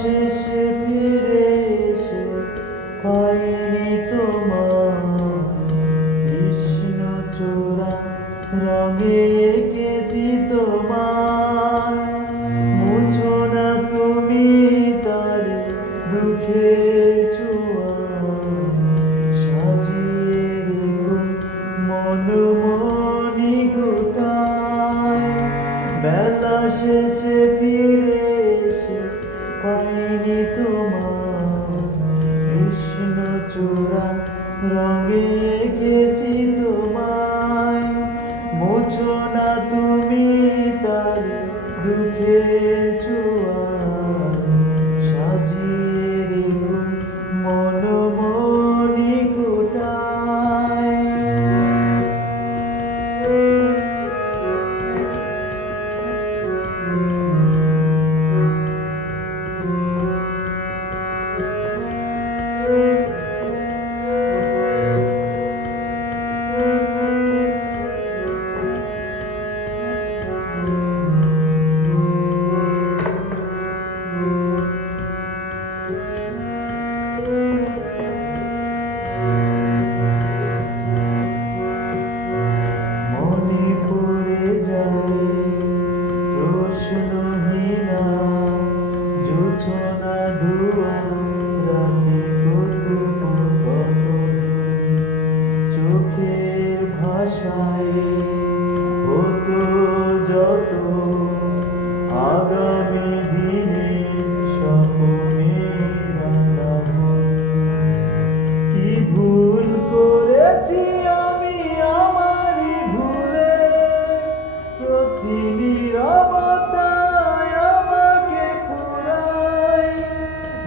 শেষে ফিরে এসে পাইনি তোমার কৃষ্ণ চূড়া রঙে না তুমি তার দুঃখে ছোঁয়া সাজিয়ে মনুমনি গোটা বেলা শেষে ফিরে এসে পাইনি তোমার কৃষ্ণ চূড়া রঙে গেছি তোমায়। মোছো না তুমি তার দুঃখের ছোঁয়া মনে to another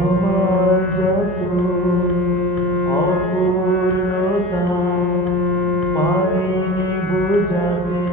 আমার যত অপূর্ণতা পারিনি বোঝাতে।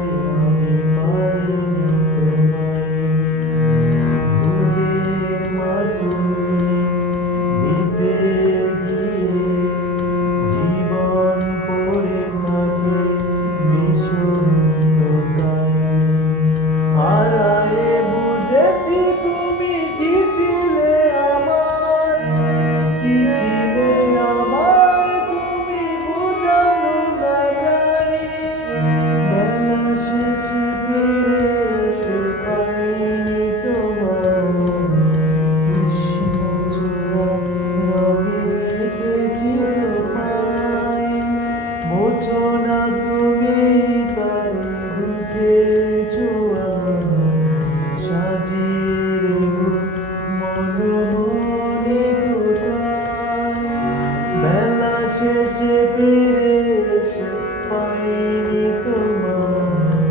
মোছো না তুমি তার দুঃখের ছোঁয়া সাজিয়ে মনমনে কোটায়। বেলা শেষে ফিরে পাইনি তোমার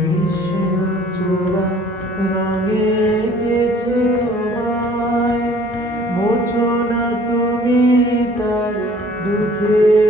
কৃষ্ণ চূড়া রঙে এঁকেছি তোমায়। মোছো না তুমি তার দুঃখের